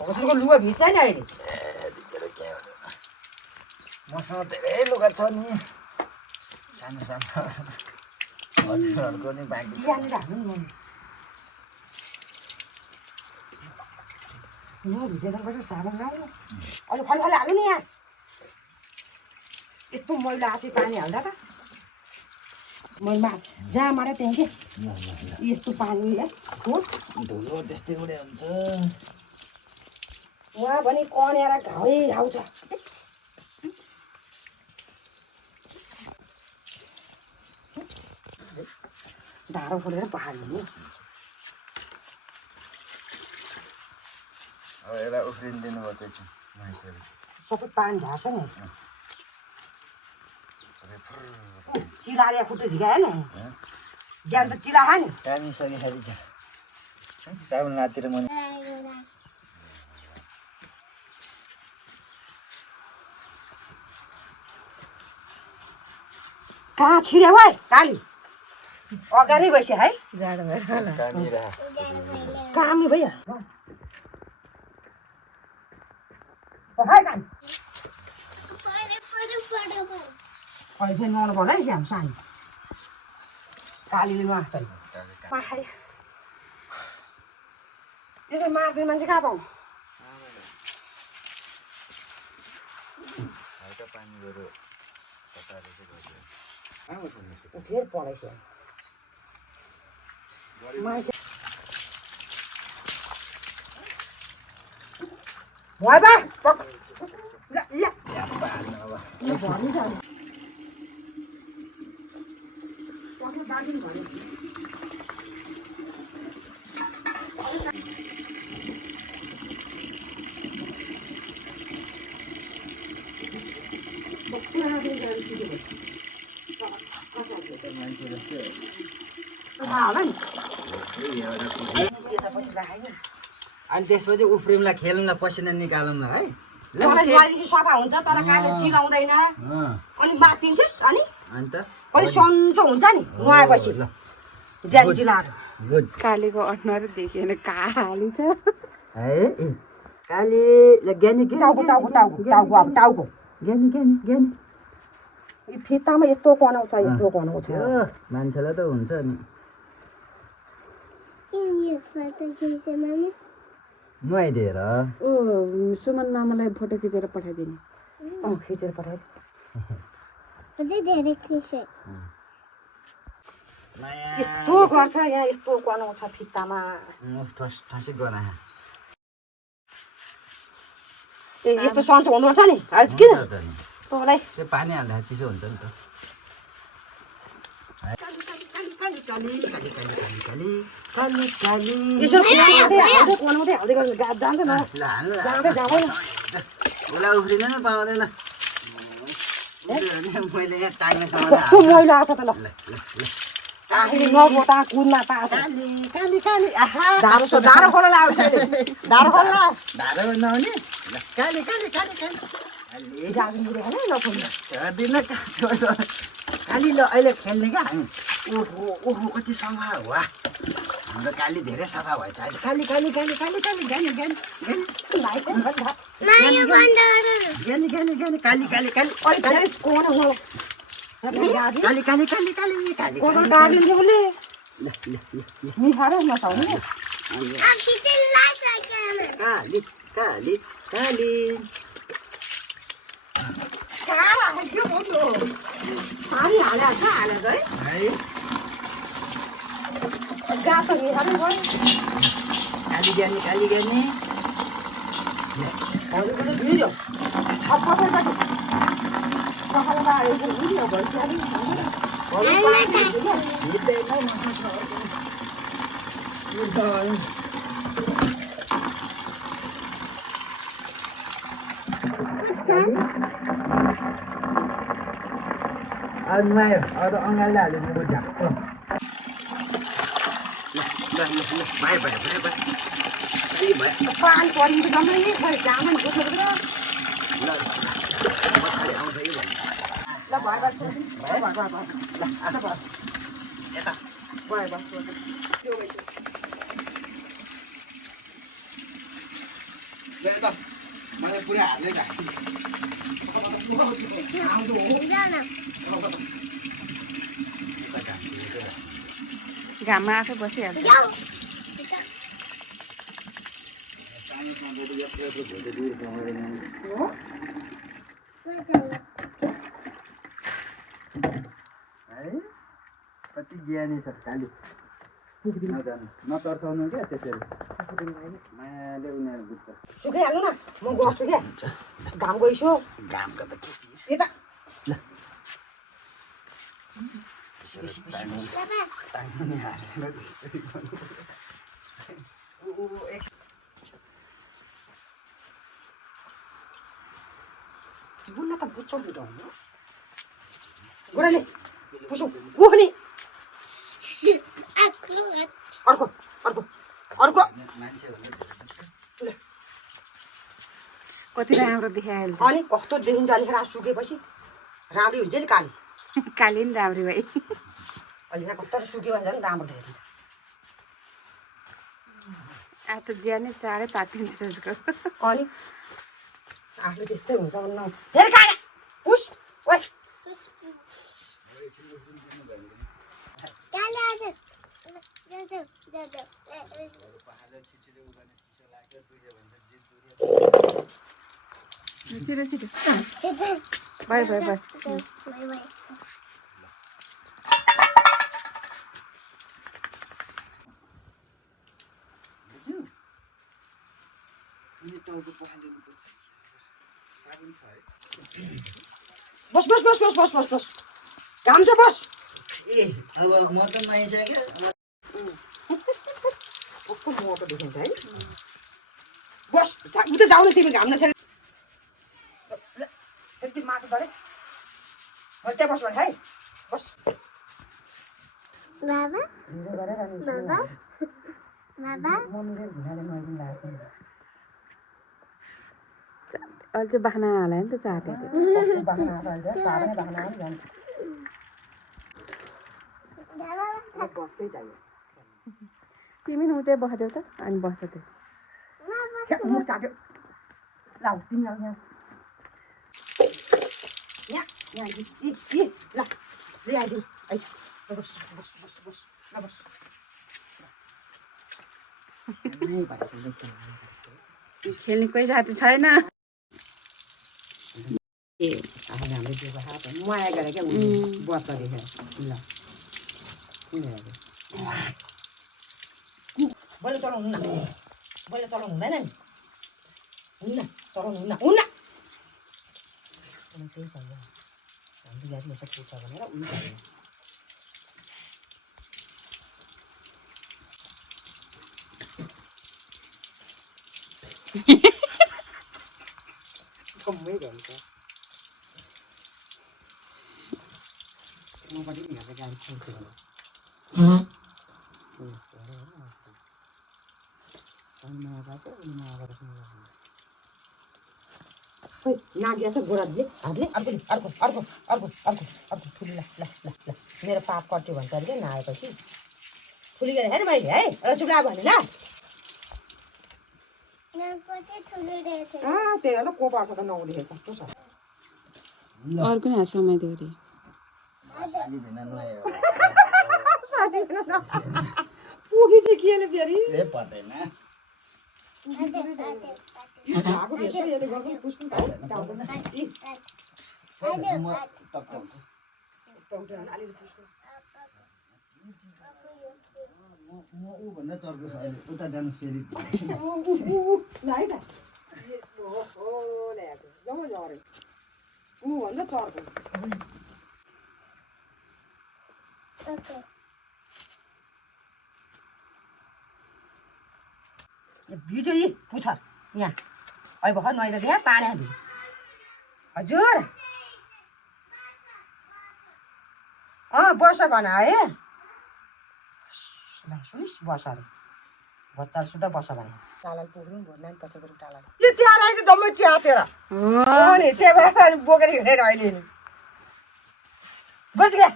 हजुरको लुगा भिज्छ नि अहिले मसँग धेरै लुगा छ नि सानो सानो हजुरहरूको नि बाँकी यहाँनिर हाल्नु नि यहाँ भिजेर गर्छ साबुन लाउनु अहिले खली खली हाल्नु नि यहाँ यस्तो मैला आसी पानी हाल्दा त मैला जहाँ मारे त्यहाँ के यस्तो पानी हो धुलो त्यस्तै उडे हुन्छ उहाँ पनि कनेर घाउ आउँछ धारो खोलेर पहाड्नु अब यसलाई उफ्रिदिनु पर्छ एकछिन सबै पानी झार्छ नि चिलाले खुट्टो झिकायो नि ज्यान त चिला खायो नि टाइमी सकिहाल्छ साबुन लातिर मन कहाँ छिर्यो है काली अगाडि गइस है कामी भइयो अहिले नुहाउनु पर्यो है स्याम सानो कालीले नुहाएको पाखायो यसो मार्ने मान्छे कहाँ पाउँ फेरि पढाइस मान्छे भयो बा भनिन्छ दार्जिलिङ भन्यो अनि त्यसपछि उफ्रिमलाई खेल्नुलाई पसिना निकालौँ न है सफा हुन्छ तर कालो चिलाउँदैन अनि मातिन्छस् अनि अन्त कति सन्चो हुन्छ नि नुहाएपछि ज्यान चिलाएको कालीको अनुहार देखिएन काली छ है काली ज्ञानी टाउको टाउको टाउको टाउको अब टाउको ज्ञानी ज्ञानी ज्ञानी यो फितामा यस्तो कनाउँछ यस्तो कनाउँछ मान्छेलाई त हुन्छ नि नुहाइदिएर सुमन मामालाई फोटो खिचेर पठाइदिने खिचेर पठाइ यस्तो गर्छ यहाँ यस्तो कनाउँछ फितामा ठसी गना ए यस्तो सन्चो हुँदो रहेछ नि हाल्छ किन तँलाई त्यो पानी हाल्दा चिसो हुन्छ नि त यसो कनाउँदै हाल्दै गर्नु जान्छ न जाँदै जाँदैन उसलाई उफ्रिन न पाउँदैन मैले यहाँ टाङ्ने कस्तो मैला आएको छ त ल नगोटा कुदमा पाछ धारो खोला आउँछ धारो खोला धारो नआउने काली काली काली काली काली ल अहिले खेल्ने क्या हामी ओहो ओहो कति सफा वा हाम्रो काली धेरै सफा भएछ अहिले काली काली काली काली काली ज्ञानी ज्ञानी ज्ञानी ज्ञानी ज्ञानी काली काली काली काली काली काली काली काली काली काली पानी हालेको हालेको है गातो मिसाएर गयो काली ज्ञानी काली ज्ञानी हजुरको त भिड्यो अब कसरी कति सफाले बारेको भिडियो अब नुहायो अब त अँगाल्दै हाल्यो म झ्याप्प भयो पानी परिन्छ जम्मै खै जामा नि बुझ्नु ल भयो यता मलाई पुरा हाल्दै घाममा आफै बसिहाल्छ कति ज्ञानी छ खालि नतर्साउनु क्या त्यसरी मायाले उनीहरू बुझ्छ सुकाइहाल्नु न म गर्छु क्या घाम गइसो घामको त के चिज यता बुझ्न त बुझ्छौ बुझाउनु गोराले पुसौ गोखनी अर्को अर्को अर्को कति राम्रो देखाइहाल्छ अनि कस्तो देखिन्छ अलिक रात सुकेपछि राम्री हुन्छ नि काली काली नि राम्री भाइ अहिले यहाँ कस्तो सुक्यो भने झन् राम्रो देखिन्छ आज त ज्यानै चाँडै तातिन्छ त्यसको अनि आफूले त्यस्तै हुन्छ भन्नु फेरि काले पुस ओइ छिटो छिटो बाई बाई बाई बस बस बस बस बस बस बस घाम छ बस ए अब म त नआइसक्यो कस्तो मोटो देखिन्छ है बस उता जाऊ न तिमी घाम नछ त्यति माटो गरे त्यहाँ बस भने है बस बाबा हिरो गरेर अनि बाबा बाबा मम्मीले ढिनाले नदिनु लाग्छ अहिले चाहिँ बाख्ना हाल्यो नि त चाटे बाख्ना हाल्छ तारा नै बाख्ना हाल्छ झन् बक्सै चाहियो तिमी नि उतै बस्देऊ त अनि बस्छ त्यो छ्या मुख चाट्यो लाउ तिमी लाउ यहाँ यहाँ यहाँ ल ले आइज आइज बस बस बस बस ल बस खेल्ने कोही साथी छैन ए आफूले हाम्रो दिएको हात माया गरेर क्या बच्च देखेर ल बल्ल चलाउनु न बल्ल चलाउनु हुँदैन नि हुन्न चलाउनु हुन्न त्यही छ हाम्रो बिहारी यसो पुग्छ भनेर उयो गर्यो कम्मै भन्छ म पनि हेर्दै गाडी खेल्छु नागिया छ गोराले हातले अर्को अर्को अर्को अर्को अर्को अर्को ठुली ल ल ल ल मेरो पाप कट्यो भन्छ अरे क्या नआएपछि ठुली गरेर हेर मैले है चुप्ला भने ल त्यही हो त को पर्छ त नौदेखि कस्तो छ अर्को नि समय दियो अरे पुगी चाहिँ केले फेरि पर्दैन भएको भेट्छ यसले गर्दा पुस्नु म ऊभन्दा चर्को छ अहिले उता जानुहोस् फेरि ऊभन्दा चर्को भिजो यी पुछर यहाँ अहिले भर्खर नुहाइर ल्याए पानी हाल्नु हजुर वर्षा भन है सुनिस् वर्षाहरू बच्चा सुधा वर्षा भने टालाले पुग्नु भोट नानी पछि गरौँ टालाले यो त्यहाँ रहेछ जम्मै च्यातेर नि त्यहाँबाट अनि बोकेर हिँडेर अहिले नि गइस् क्या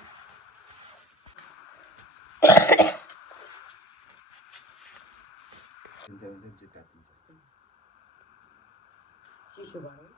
चिसो भयो